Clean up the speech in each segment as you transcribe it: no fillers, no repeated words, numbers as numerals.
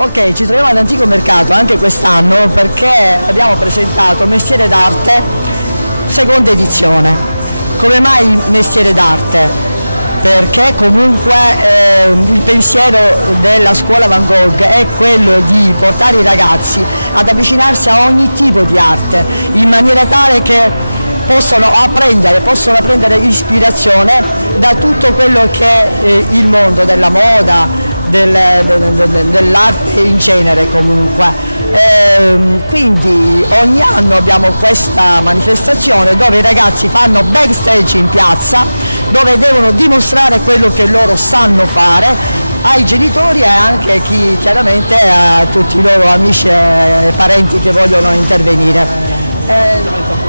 Ok, ci troviamo all'Antico Mercato anche quest'anno perché abbiamo presentato Mestiere d'Arte, seconda edizione. Come mai Mestiere d'Arte? Perché comunque il pensiero della scuola Van Gogh è quello di portare i ragazzi ad avvicinarsi a ogni tipo di arte, in maniera tale che possono prendere ispirazione da tutto quello che è il mondo della moda, dell'arte in genere comunque. Quindi ogni anno abbiamo questa manifestazione dove i ragazzi fanno backstage in piazza, dove devono dimostrare quello che loro sanno fare ai genitori e anche chiaramente a tutti i loro amici e parenti che vogliono intervenire.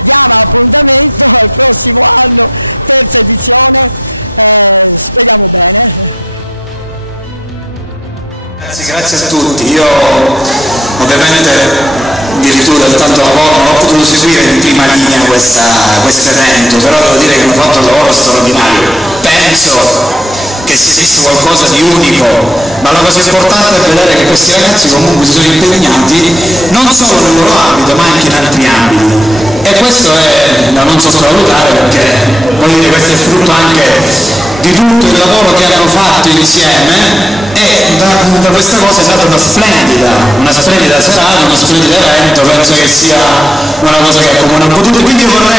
Diamo appuntamento al prossimo anno, terza edizione, speriamo bene. Grazie a tutti. Io ovviamente in virtù del tanto lavoro non ho potuto seguire in prima linea questo evento, però devo dire che hanno fatto un lavoro straordinario. Penso che sia esiste qualcosa di unico, ma la cosa importante è vedere che questi ragazzi comunque si sono impegnati non solo nel loro ambito ma anche in altri ambiti, e questo è da non sottovalutare, perché voglio dire, questo è frutto anche di tutto il lavoro che hanno fatto insieme, e da questa cosa è stata una splendida serata, uno splendido evento. Penso che sia una cosa che accomuna un po' tutti, quindi vorrei